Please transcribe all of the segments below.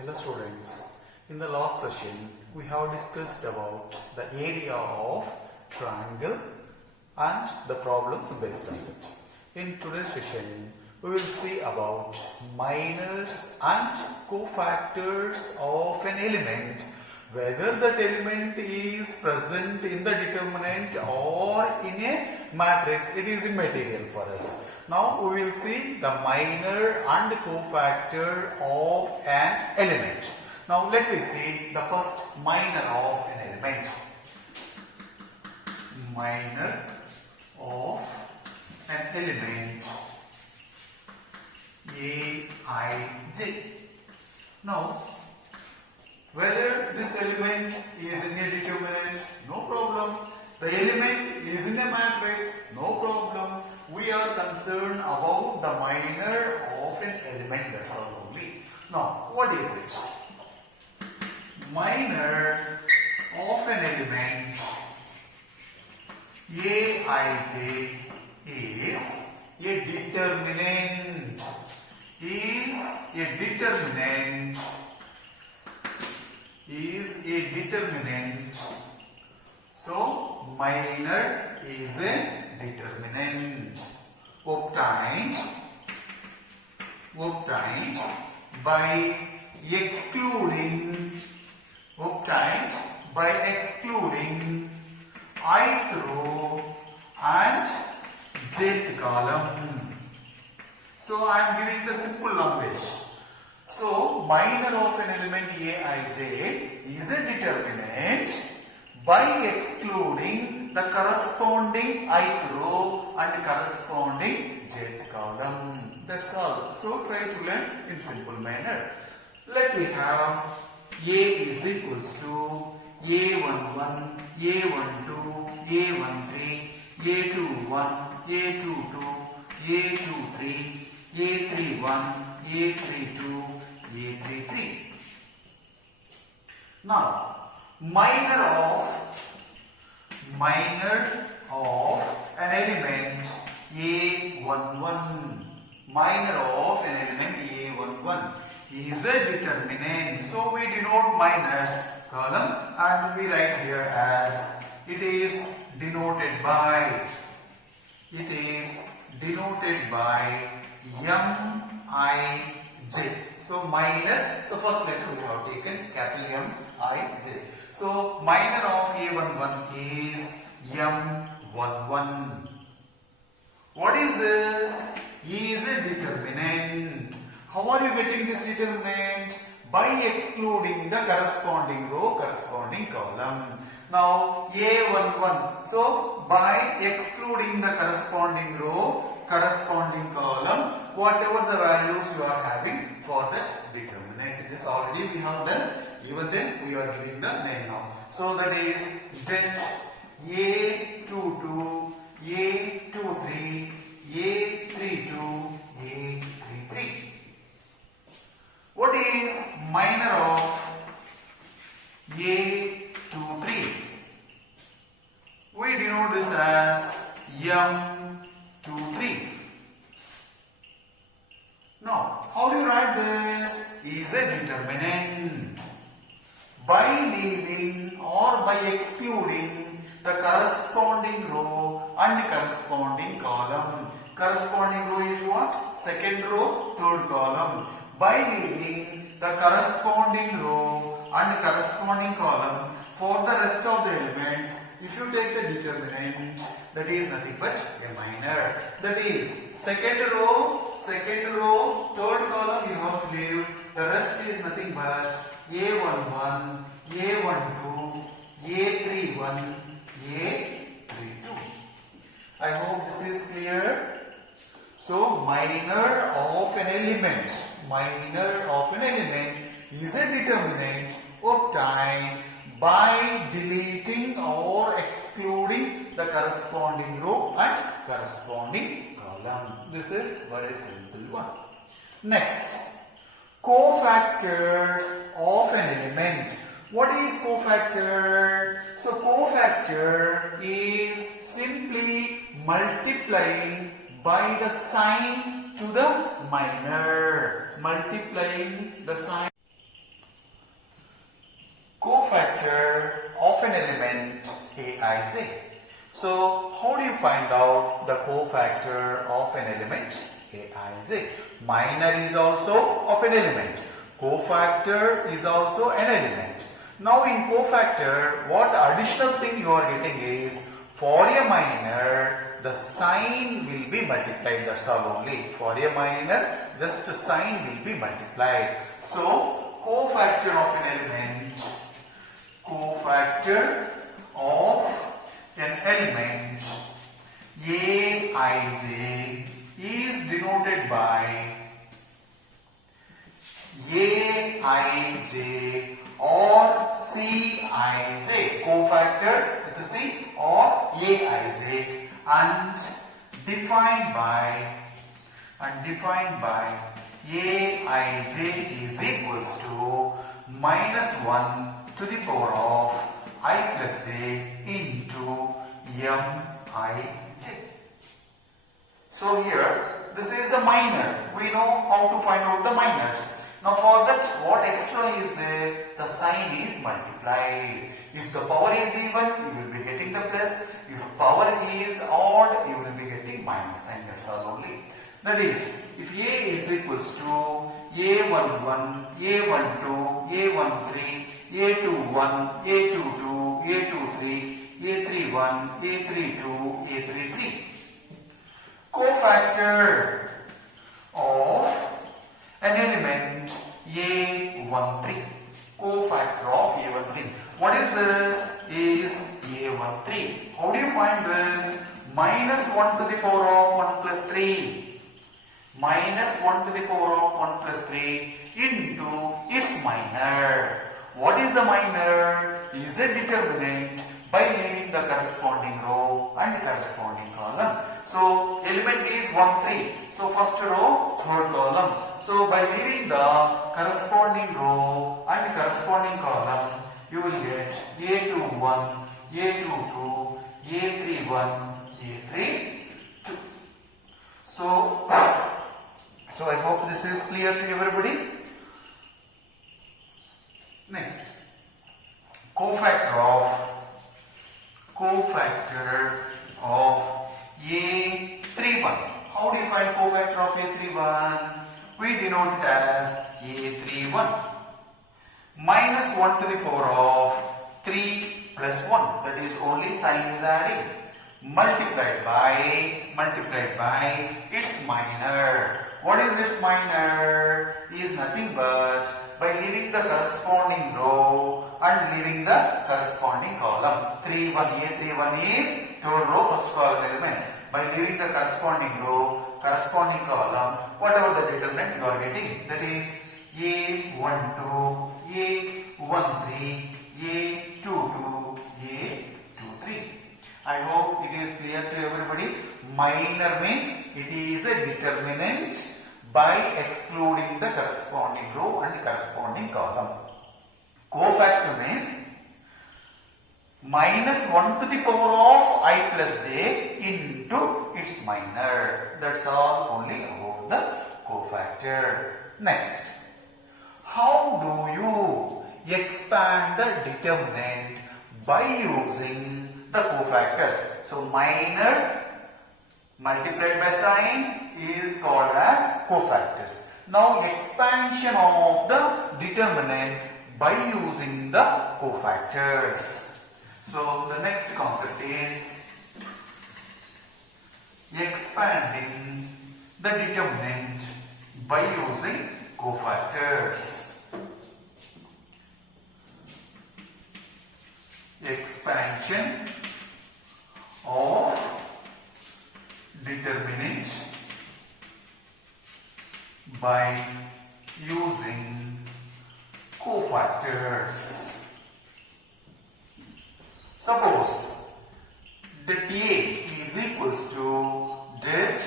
Hello students, in the last session we have discussed about the area of triangle and the problems based on it. In today's session we will see about minors and cofactors of an element, whether that element is present in the determinant or in a matrix. It is immaterial for us. Now we will see the minor and cofactor of an element. Now let me see the first minor of an element. Minor of an element Aij. Now whether this element is in a determinant, no problem. The element is in a matrix, no problem. We are concerned about the minor of an element, that's all only. Now, what is it? Minor of an element Aij is a determinant. So, minor is a determinant obtained by excluding ith row and jth column. So I am giving the simple language. So minor of an element Aij is a determinant by excluding the corresponding ith row and corresponding jth column. That's all. So try to learn in simple manner. Let me have A is equals to A11, A12, A13, A21, A22, A23, A31, A32, A33. Now, minor of an element A11. Minor of an element A11 is a determinant. So we denote minors column and we write here as it is denoted by Mij. So minor, so first letter we have taken capital Mij. So minor of A11 is M11. What is this? E is a determinant. How are you getting this determinant? By excluding the corresponding row, corresponding column. Now A11. So by excluding the corresponding row, corresponding column, whatever the values you are having for that determinant. This already we have done. Even then we are giving the name now. So that is det A22, A23, A32, A33. What is minor of A23? We denote this as M23. Now, how do you write this? Is a determinant. By leaving or by excluding the corresponding row and corresponding column. Corresponding row is what? Second row, third column. By leaving the corresponding row and corresponding column for the rest of the elements, if you take the determinant, that is nothing but a minor. That is second row, third column you have to leave. The rest is nothing but A11, A12, A31, A32. I hope this is clear. So minor of an element is a determinant obtained by deleting or excluding the corresponding row and corresponding column. This is very simple one. Next, cofactors of an element. What is cofactor? So cofactor is simply multiplying by the sign to the minor. Multiplying the sign cofactor of an element Aij. So how do you find out the cofactor of an element Aij? Minor is also of an element. Cofactor is also an element. Now in cofactor, what additional thing you are getting is, for a minor, the sign will be multiplied. That's all only. For a minor, just a sign will be multiplied. So cofactor of an element, cofactor of an element Aij is denoted by Aij or Cij, cofactor with a C or Aij, and defined by Aij is equals to -1 to the power of I plus j into Mij. So here, this is the minor. We know how to find out the minors. Now for that, what extra is there? The sign is multiplied. If the power is even, you will be getting the plus. If power is odd, you will be getting minus sign. That's all only. That is, if A is equals to A11, A12, A13, A21, A22, A23, A31, A32, A33. Cofactor of an element A13. Cofactor of A13. What is this? Is A13. How do you find this? -1 to the power of 1 plus 3. -1 to the power of 1 plus 3 into its minor. What is the minor? Is a determinant by leaving the corresponding row and corresponding column. So element is 1, 3. So first row, third column. So by leaving the corresponding row and corresponding column, you will get A21, A22, A31, A32. So I hope this is clear to everybody. Next, cofactor of A31. How do you find cofactor of A31? We denote it as A31. -1 to the power of 3 plus 1. That is, only sign is adding. Multiplied by its minor. What is its minor? Is nothing but by leaving the corresponding row and leaving the corresponding column. A31 is third row, first column element. By leaving the corresponding row, corresponding column, whatever the determinant you are getting, that is A12, A13, A22, A23. I hope it is clear to everybody. Minor means it is a determinant by excluding the corresponding row and the corresponding column. Cofactor means -1 to the power of I plus j into its minor. That's all only about the cofactor. Next, how do you expand the determinant by using the cofactors? So minor multiplied by sign is called as cofactors. Now expansion of the determinant by using the cofactors. So the next concept is expanding the determinant by using cofactors. Expansion of determinant by using cofactors. Suppose that A is equals to that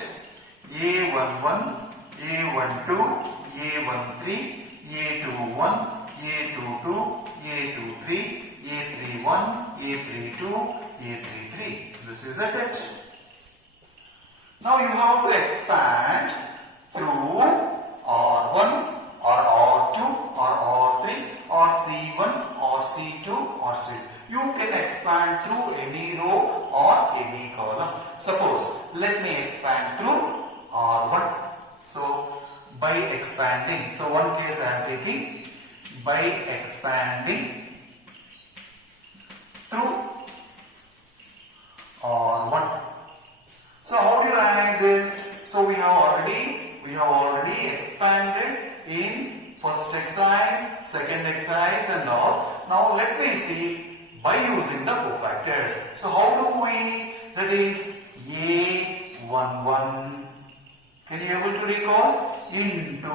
A11, A12, A13, A21, A22, A23, A31, A32, A33. This is a set. Now you have to expand through R1 or R2 or R3 or C1 or C2 expand through any row or any column. Suppose, let me expand through R1. So, by expanding, so one case I am taking, by expanding through R1. So, how do you write this? So, we have already expanded in first exercise, second exercise and all. Now, let me see by using the cofactors. So, how do we, that is A11, can you able to recall? Into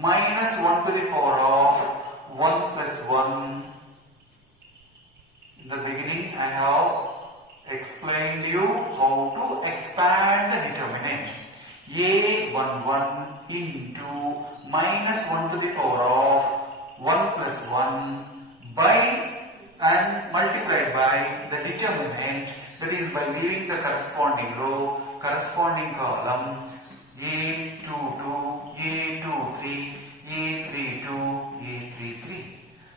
minus 1 to the power of 1 plus 1. In the beginning, I have explained you how to expand the determinant. A11 into minus 1 to the power of 1 plus 1 by and multiplied by the determinant, that is by leaving the corresponding row, corresponding column, A22, A23, A32, A33.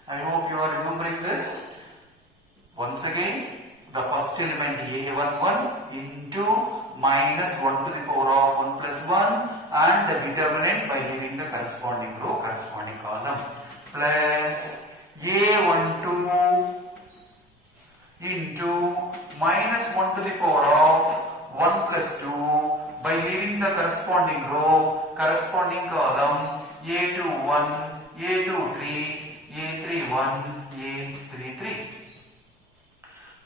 I hope you are remembering this. Once again, the first element A11 into minus 1 to the power of 1 plus 1 and the determinant by leaving the corresponding row, corresponding column, plus A12 into minus 1 to the power of 1 plus 2 by leaving the corresponding row, corresponding column, A21, A23, A31, A33,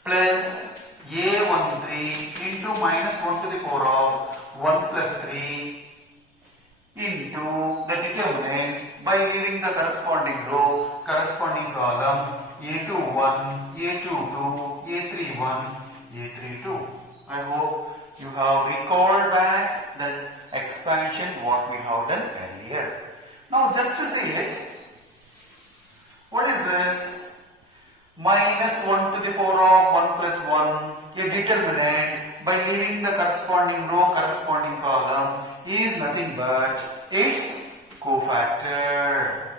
plus A13 into minus 1 to the power of 1 plus 3 into the determinant by leaving the corresponding row, corresponding column, A21, A22, A31, A32. I hope you have recalled back that expansion what we have done earlier. Now just to see it, what is this? Minus 1 to the power of 1 plus 1, a determinant by leaving the corresponding row, corresponding column is nothing but its cofactor.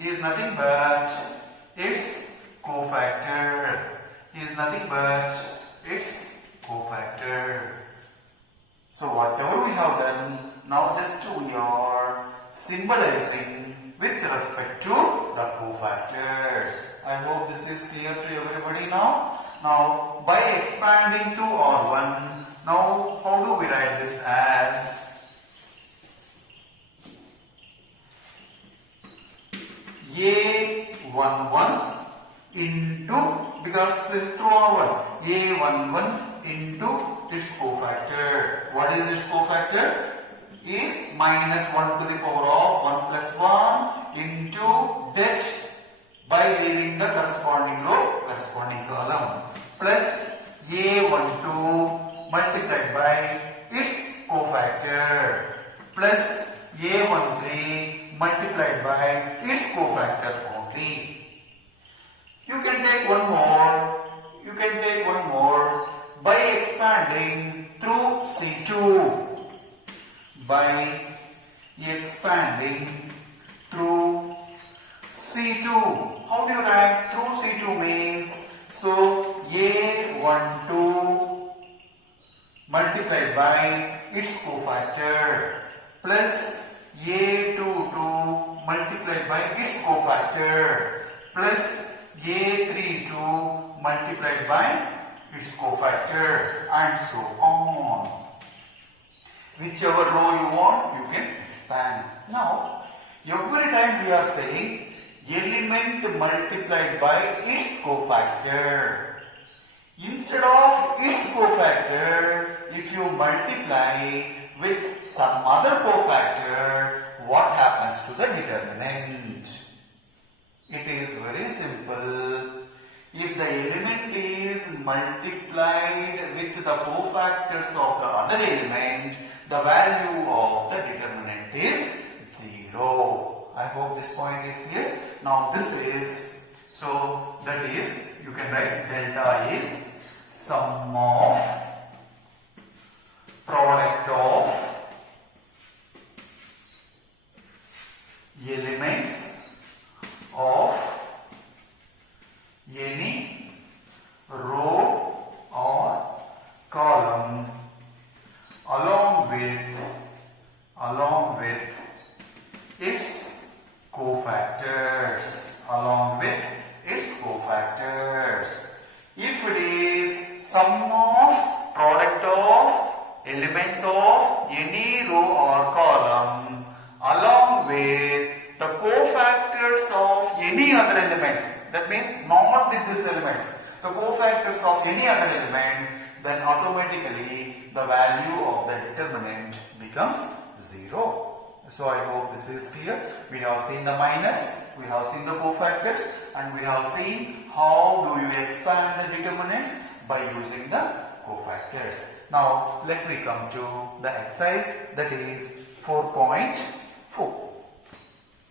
Is nothing but its cofactor. Is nothing but its cofactor. So whatever we have done, now just we are symbolizing with respect to the cofactors. I hope this is clear to everybody now. Now by expanding to R1, now how do we write this as A11 into, because this is through R1, A11 into its cofactor. What is its cofactor? Is minus 1 to the power of 1 plus 1 into that by leaving the corresponding row, corresponding column, plus A12 multiplied by its cofactor, plus A13 multiplied by its cofactor only. You can take one more, by expanding through C2. By expanding through C2. How do you write through C2 means? So A12 multiplied by its cofactor plus A22 multiplied by its cofactor plus A32 multiplied by its cofactor and so on. Whichever row you want, you can expand. Now, every time we are saying element multiplied by its cofactor. Instead of its cofactor, if you multiply with some other cofactor, what happens to the determinant? It is very simple. If the element is multiplied with the cofactors of the other element, the value of the determinant is 0. I hope this point is clear. Now this is, so that is, you can write delta is sum of product of elements of any cofactors along with its cofactors. If it is sum of product of elements of any row or column along with the cofactors of any other elements, that means not with these elements, the cofactors of any other elements, then automatically the value of the determinant becomes 0. So I hope this is clear. We have seen the minus, we have seen the cofactors, and we have seen how do you expand the determinants by using the cofactors. Now let me come to the exercise, that is 4.4.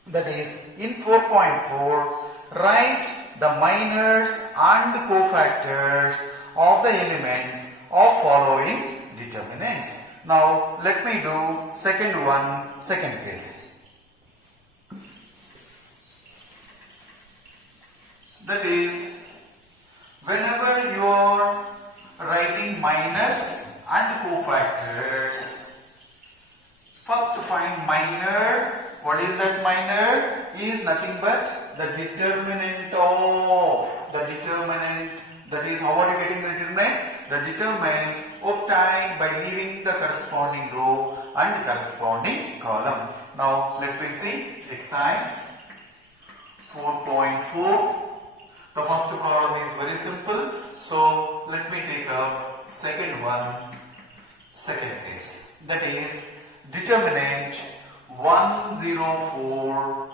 That is, in 4.4, write the minors and cofactors of the elements of following determinants. Now let me do second case. That is, whenever you are writing minors and cofactors, first find minor. What is that minor? Is nothing but the determinant of that is, how are you getting the determinant? The determinant obtained by leaving the corresponding row and corresponding column. Now let me see exercise 4.4. The first problem is very simple. So let me take up second case. That is, determinant 104,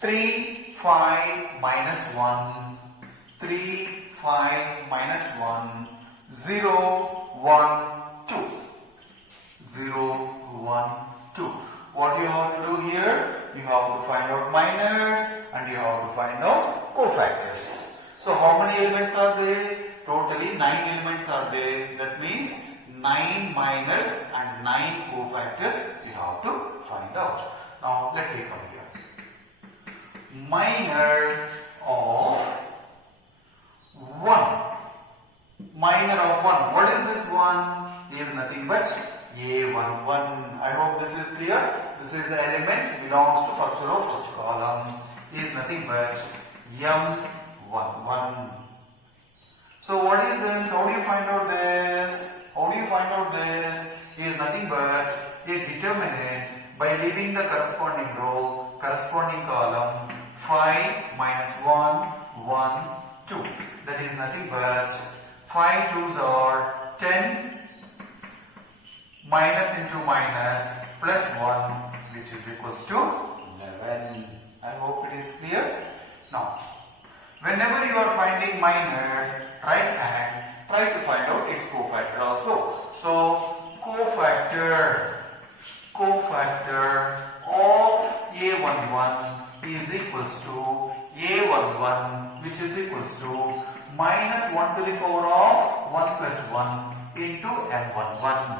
3, 5 minus 1, 3, 5 minus 1, 0, 1, 2. 0, 1, 2. What you have to do here? You have to find out minors and you have to find out cofactors. So how many elements are there? Totally 9 elements are there. That means 9 minors and 9 cofactors you have to find out. Now let me come here. Minor of 1. Minor of 1. What is this 1? Is nothing but A11. I hope this is clear. This is the element belongs to first row, first column. Is nothing but M11. So what is this? How do you find out this? Is nothing but a determinant by leaving the corresponding row, corresponding column. 5 minus 1, 1, 2. That is nothing but 5 2s are 10, minus into minus plus 1, which is equals to 11. I hope it is clear. Now, whenever you are finding minors, right hand, try to find out its cofactor also. So, cofactor of A11 is equals to A11, which is equals to minus 1 to the power of 1 plus 1 into M11.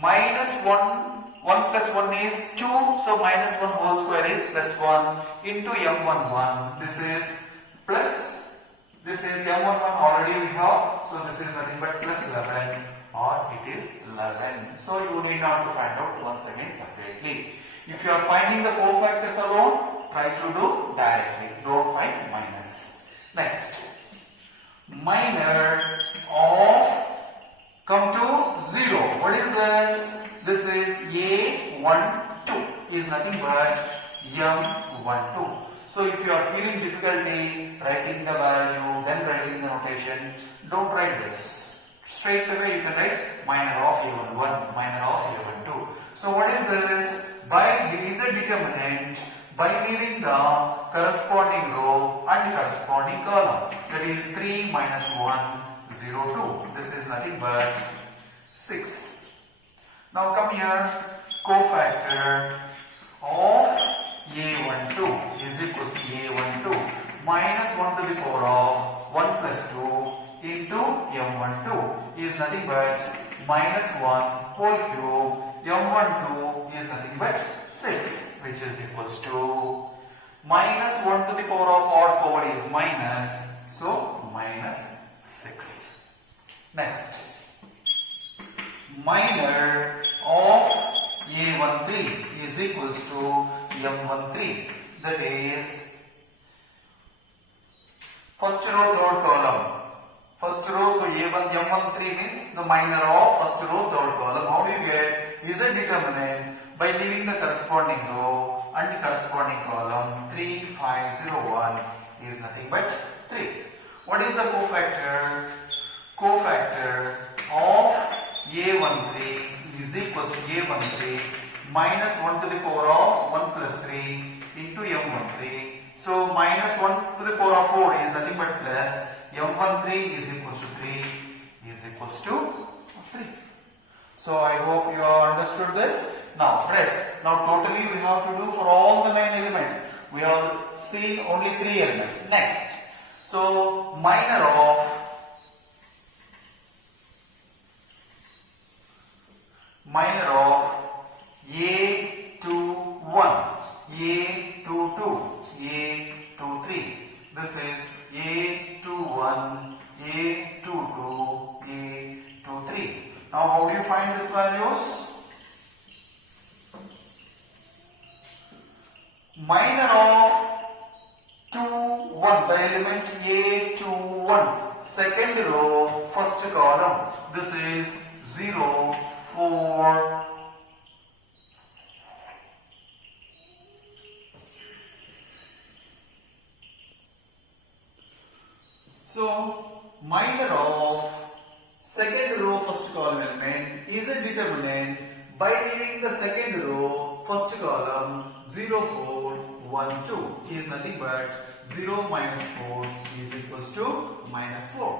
Minus 1 plus 1 is 2, so minus 1 whole square is plus 1 into M11. This is plus, this is M11 already we have, so this is nothing but plus 11, or it is 11. So you need not to find out once again separately. If you are finding the cofactors alone, try to do directly. Don't find minus. Next, minor of, come to 0. What is this? This is A12. Is nothing but M12. So if you are feeling difficulty writing the value, then writing the notation, don't write this. Straight away you can write minor of A11, minor of A12. So what is this? By is a determinant by leaving the corresponding row and corresponding column. That is 3 minus 1, 0, 2. This is nothing but 6. Now come here, cofactor of A12 is equals to A12 minus 1 to the power of 1 plus 2 into M12 is nothing but minus 1 whole cube. M12 is nothing but 6, which is equals to minus 1 to the power of odd power is minus, so minus 6. Next, minor of A11 A13 is equals to M13. That is first row, third column. First row to A1, M13 means the minor of first row, third column. How do you get Z determinant? By leaving the corresponding row and corresponding column. 3, 5, 0, 1 is nothing but 3. What is the cofactor? Cofactor of A13 is equals to A13 minus 1 to the power of 1 plus 3 into M13. So minus 1 to the power of 4 is nothing but plus. M13 is equals to 3 is equals to 3. So I hope you have understood this. Now rest. Now totally we have to do for all the 9 elements. We have seen only 3 elements. Next. So minor of A21, A22, A23. This is A21, A22, A23. Now how do you find these values? Minor of 2, 1, the element A21, second row, first column. This is 0, 4, so minor of second row, first column element is a determinant by leaving the second row, first column 0, 4, 1, 2 is nothing but 0 minus 4 is equals to minus 4.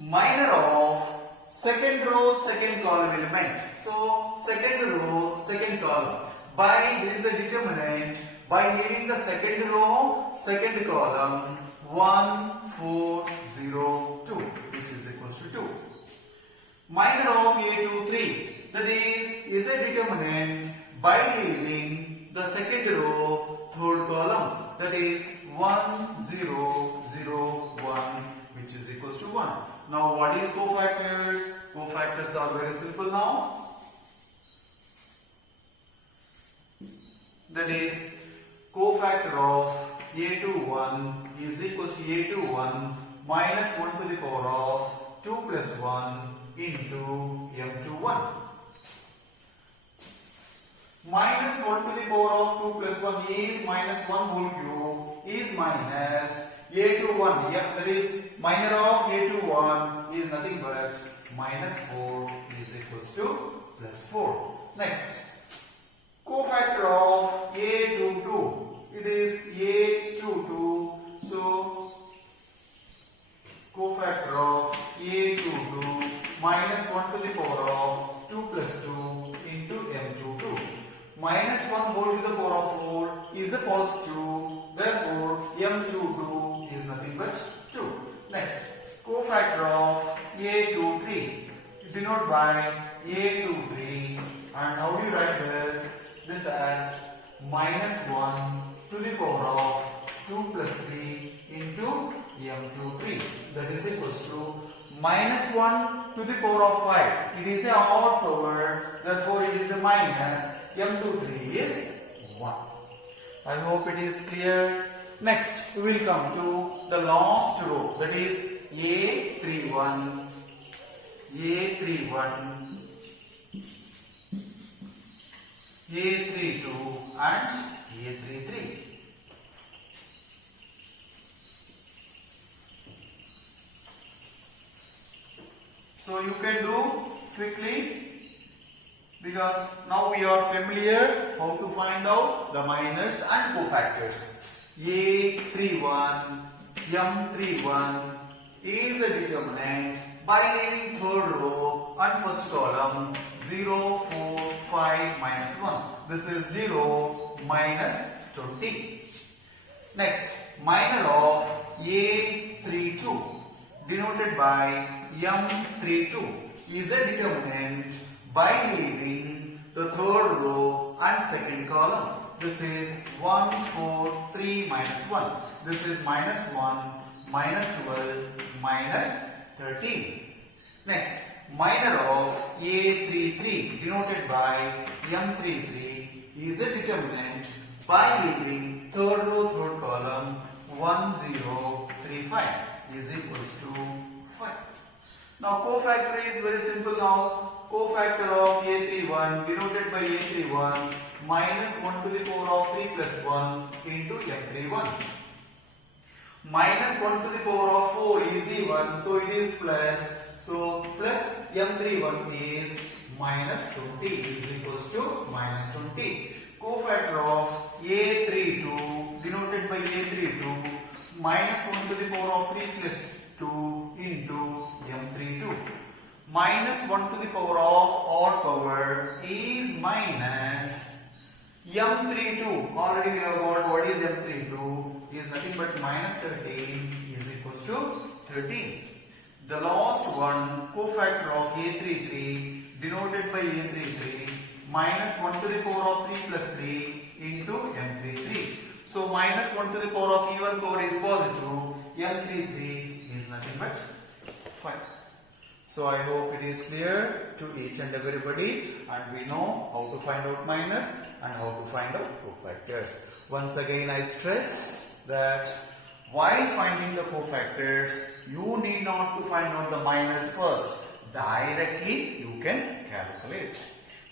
Minor of second row, second column element. So second row, second column. By this is a determinant by leaving the second row, second column 1, 4, 0, 2 which is equals to 2. Minor of A23, that is a determinant by leaving the second row, third column, that is 1, 0, 0, 1 which is equals to 1. Now what is cofactors? Cofactors are very simple now. That is cofactor of A21 is equals to A21 minus 1 to the power of 2 plus 1 into M21. Minus 1 to the power of 2 plus 1 is minus 1 whole cube is minus A21. Yeah, that is minor of A21 is nothing but minus 4 is equals to plus 4. Next, cofactor of A22. It is A22. So cofactor of A22 minus 1 to the power of 2 plus 2 into M22. Minus 1 whole to the power of 4 is a positive. Therefore, M22 is nothing but 2. Next, cofactor of A23. Denote by A23. And how do you write this? This as minus 1 to the power of 2 plus 3 into M23. That is equals to minus 1 to the power of 5. It is a odd power. Therefore, it is a minus. M23 is 1. I hope it is clear. Next, we will come to the last row. That is A31, A31, A32 and A33. So you can do quickly because now we are familiar how to find out the minors and cofactors. A31, M31 is a determinant by leaving third row and first column 0, 4, 5, minus 1. This is 0, minus 20. Next, minor of A32 denoted by M32 is a determinant by leaving the third row and second column. This is 1, 4, 3, minus 1. This is minus 1, minus 12, minus 13. Next, minor of A33 denoted by M33 is a determinant by leaving third row, third column 1035 is equals to 5. Now cofactor is very simple now. Cofactor of A31 denoted by A31 minus 1 to the power of 3 plus 1 into M31. Minus 1 to the power of 4 is even, so it is plus. So plus M31 is minus 20 is equals to minus 20. Cofactor of A32 denoted by A32 minus 1 to the power of 3 plus 2 into M32. Minus 1 to the power of odd power is minus M32. Already we have got what is M32 is nothing but minus 13 is equals to 13. The last one, cofactor of A33 denoted by A33 minus 1 to the power of 3 plus 3 into M33. So minus 1 to the power of even power is positive. M33 is nothing but 5. So I hope it is clear to each and everybody, and we know how to find out minus and how to find out cofactors. Once again I stress that while finding the cofactors, you need not to find out the minus first. Directly you can calculate.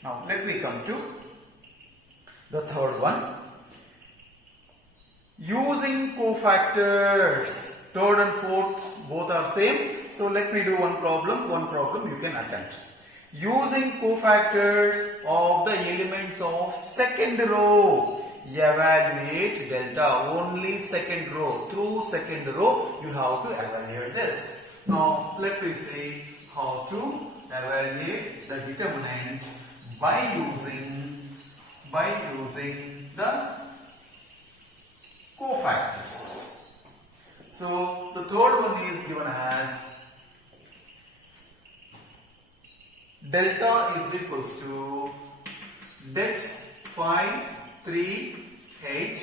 Now let me come to the third one. Using cofactors. Third and fourth both are same. So let me do one problem you can attempt. Using cofactors of the elements of second row, evaluate delta. Only second row. Through second row you have to evaluate this. Now let me see how to evaluate the determinant by using the cofactors. So the third one is given as delta is equals to det 5 3 8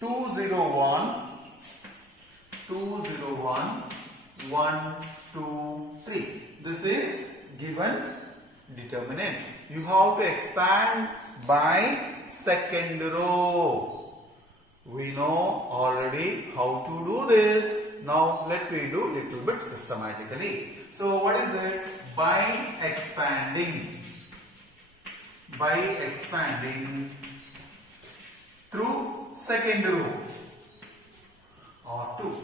201 1 2 3. This is given determinant. You have to expand by second row. We know already how to do this. Now let me do little bit systematically. So what is it? By expanding through second row or 2.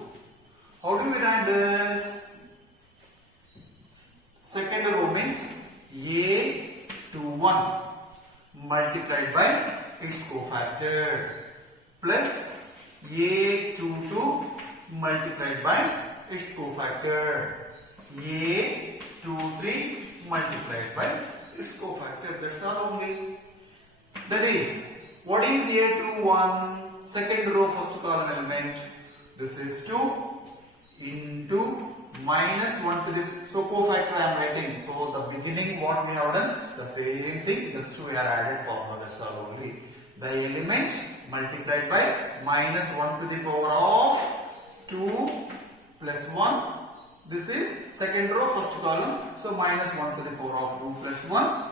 How do we write this? Second row means A to 1 multiplied by its cofactor plus A to 2 multiplied by its cofactor, A to 3 multiplied by its cofactor. That's all only. That is, what is A to 1? Second row first column element. This is 2 into minus 1 to the, so cofactor I am writing. So the beginning what we have done, the same thing, just we are added formula, that's all only. The element multiplied by minus 1 to the power of 2 plus 1. This is second row first column. So minus 1 to the power of 2 plus 1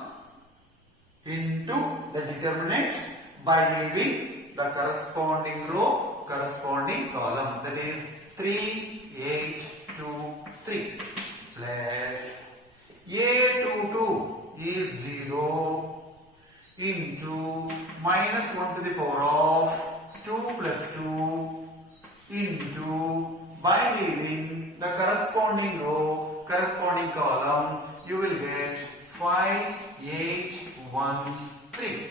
into the determinant by leaving the corresponding row, corresponding column. That is 3, 8, 2, 3 plus A to 2 is 0 into minus 1 to the power of 2 plus 2 into, by leaving the corresponding row, corresponding column, you will get 5, 8, 1, 3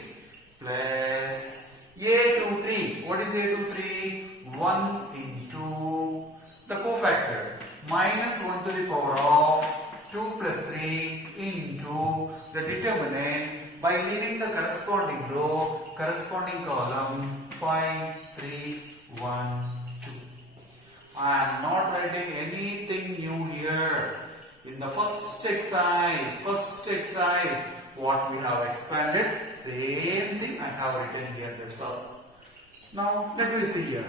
plus A to 3. What is A to 3? 1 into the cofactor minus 1 to the power of 2 plus 3 into the determinant by leaving the corresponding row, corresponding column 5, 3, 1, 2. I am not writing anything new here. In the first exercise, what we have expanded, same thing I have written here, that's all. Now let me see here.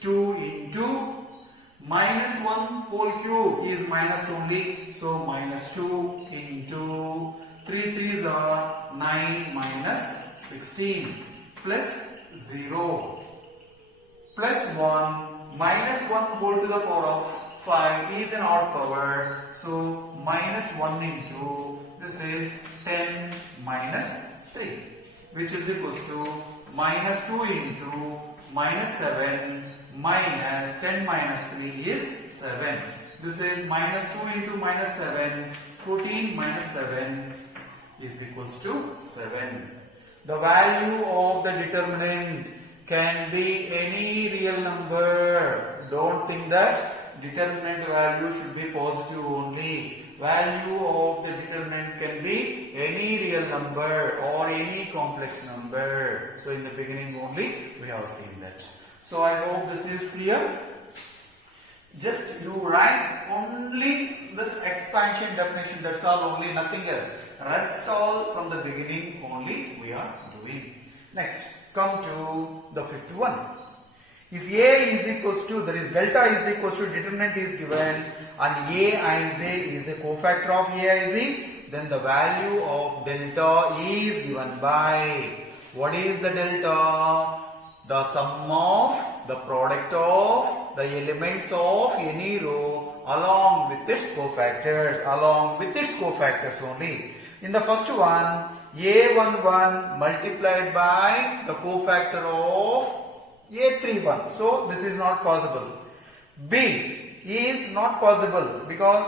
2 into minus 1 whole cube is minus only, so minus 2 into 3 3s are 9 minus 16 plus 0 plus 1 minus 1 whole to the power of 5 is an odd power, so minus 1 into this is 10 minus 3, which is equals to minus 2 into minus 7 minus 10 minus 3 is 7. This is minus 2 into minus 7, 14 minus 7 is equals to 7. The value of the determinant can be any real number. Don't think that determinant value should be positive only. Value of the determinant can be any real number or any complex number. So in the beginning only we have seen that. So I hope this is clear. Just you write only this expansion definition, that's all, only nothing else. Rest all from the beginning only we are doing. Next, come to the fifth one. If A is equals to, that is delta is equals to, determinant is given and Aij is a cofactor of Aij, then the value of delta is given by, what is the delta? The sum of the product of the elements of any row along with its cofactors, only. In the first one, A11 multiplied by the cofactor of A31. So this is not possible. B is not possible because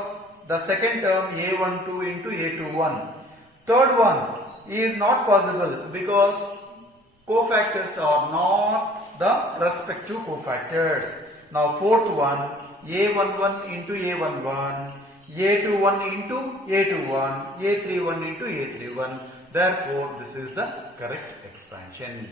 the second term A12 into A21. Third one is not possible because cofactors are not the respective cofactors. Now fourth one, A11 into A11, A21 into A21, A31 into A31. Therefore, this is the correct expansion.